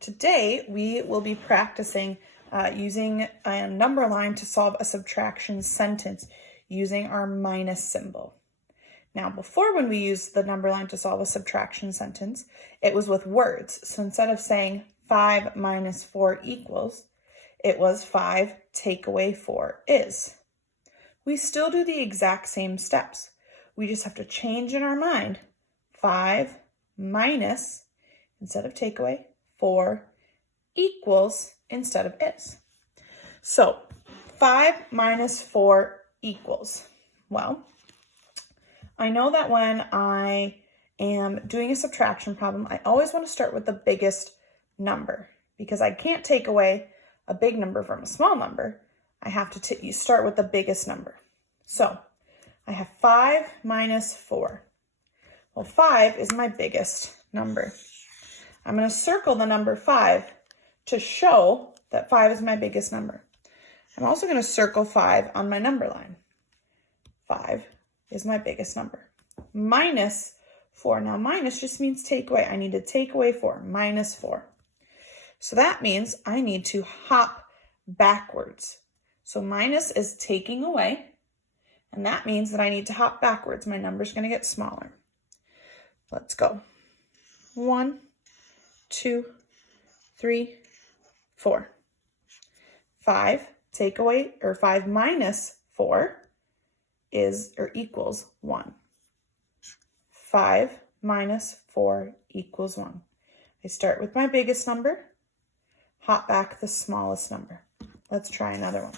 Today, we will be practicing using a number line to solve a subtraction sentence using our minus symbol. Now, before when we used the number line to solve a subtraction sentence, it was with words. So instead of saying 5 minus 4 equals, it was 5 take away 4 is. We still do the exact same steps. We just have to change in our mind 5 minus, instead of take away, 4 equals instead of is. So 5 minus 4 equals. Well, I know that when I am doing a subtraction problem, I always want to start with the biggest number because I can't take away a big number from a small number. I have to start with the biggest number. So I have 5 minus 4. Well, 5 is my biggest number. I'm going to circle the number 5 to show that 5 is my biggest number. I'm also going to circle 5 on my number line. 5 is my biggest number. Minus 4. Now, minus just means take away. I need to take away 4. Minus 4. So that means I need to hop backwards. So minus is taking away, and that means that I need to hop backwards. My number's going to get smaller. Let's go. 1, 2, 3, 4. 5 take away, or 5 minus 4 is or equals 1. 5 minus 4 equals 1. I start with my biggest number, hop back the smallest number. Let's try another one.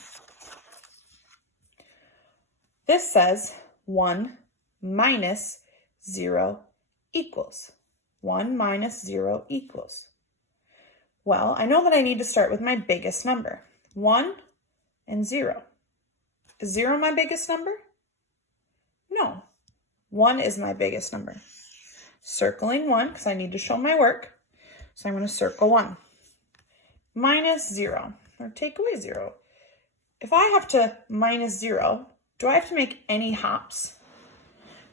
This says 1 minus 0 equals. 1 minus 0 equals. Well, I know that I need to start with my biggest number. 1 and 0. Is 0 my biggest number? No. 1 is my biggest number. Circling 1 because I need to show my work. So I'm going to circle 1. Minus 0, or take away 0. If I have to minus 0, do I have to make any hops?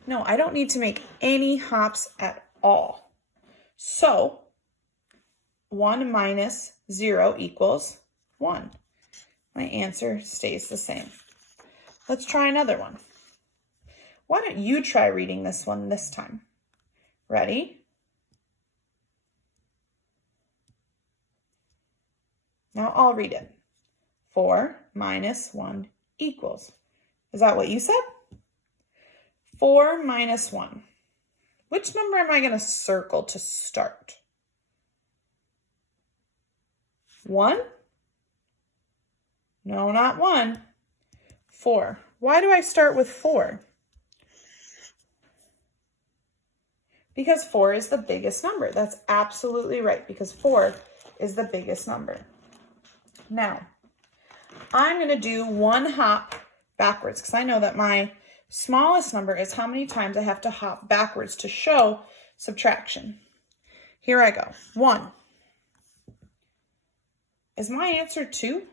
No, I don't need to make any hops at all. So 1 minus 0 equals 1. My answer stays the same. Let's try another one. Why don't you try reading this one this time? Ready? Now I'll read it. 4 minus 1 equals. Is that what you said? 4 minus 1. Which number am I going to circle to start? 1? No, not 1. 4. Why do I start with 4? Because 4 is the biggest number. That's absolutely right, because 4 is the biggest number. Now, I'm going to do one hop backwards because I know that my smallest number is how many times I have to hop backwards to show subtraction. Here I go. 1. Is my answer 2?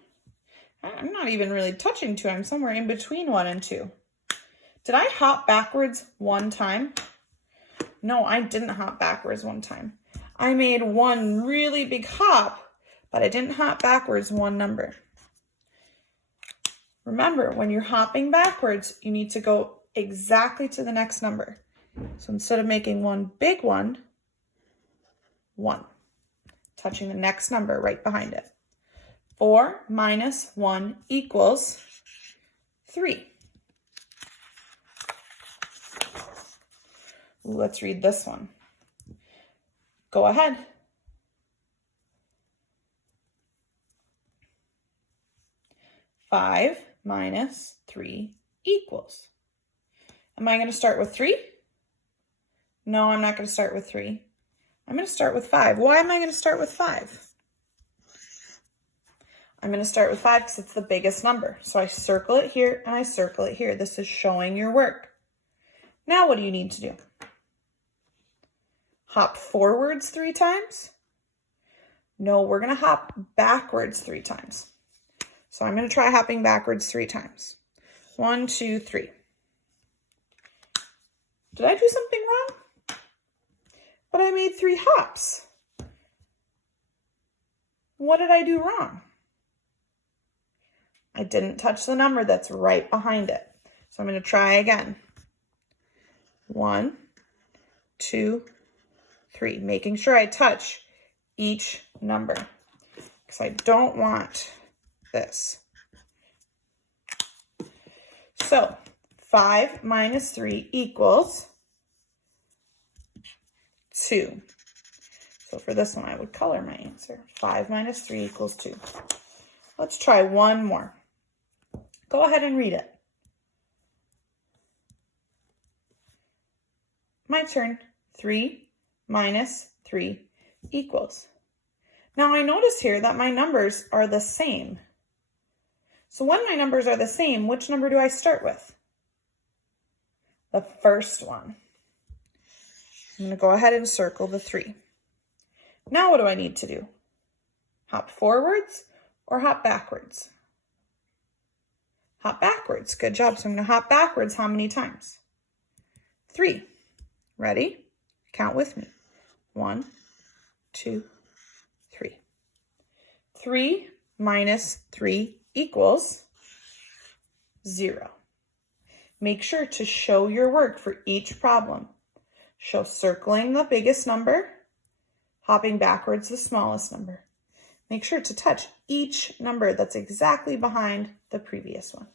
I'm not even really touching 2. I'm somewhere in between 1 and 2. Did I hop backwards one time? No, I didn't hop backwards one time. I made one really big hop, but I didn't hop backwards one number. Remember, when you're hopping backwards, you need to go exactly to the next number. So instead of making one big one, 1, touching the next number right behind it. 4 minus 1 equals 3. Let's read this one. Go ahead. 5 minus 3 equals. Am I going to start with 3? No, I'm not going to start with 3. I'm going to start with 5. Why am I going to start with 5? I'm going to start with 5 because it's the biggest number. So I circle it here and I circle it here. This is showing your work. Now what do you need to do? Hop forwards 3 times? No, we're going to hop backwards 3 times. So I'm going to try hopping backwards 3 times. 1, 2, 3. Did I do something wrong? But I made 3 hops. What did I do wrong? I didn't touch the number that's right behind it. So I'm going to try again. 1, 2, 3, making sure I touch each number because I don't want this. So 5 minus 3 equals 2. So for this one, I would color my answer. 5 minus 3 equals 2. Let's try one more. Go ahead and read it. My turn. 3 minus 3 equals. Now I notice here that my numbers are the same. So when my numbers are the same, which number do I start with? The first one. I'm going to go ahead and circle the 3. Now what do I need to do? Hop forwards or hop backwards? Hop backwards. Good job. So I'm going to hop backwards how many times? 3. Ready? Count with me. 1, 2, 3. 3 minus 3 equals 0. Make sure to show your work for each problem. Show circling the biggest number, hopping backwards the smallest number. Make sure to touch each number that's exactly behind the previous one.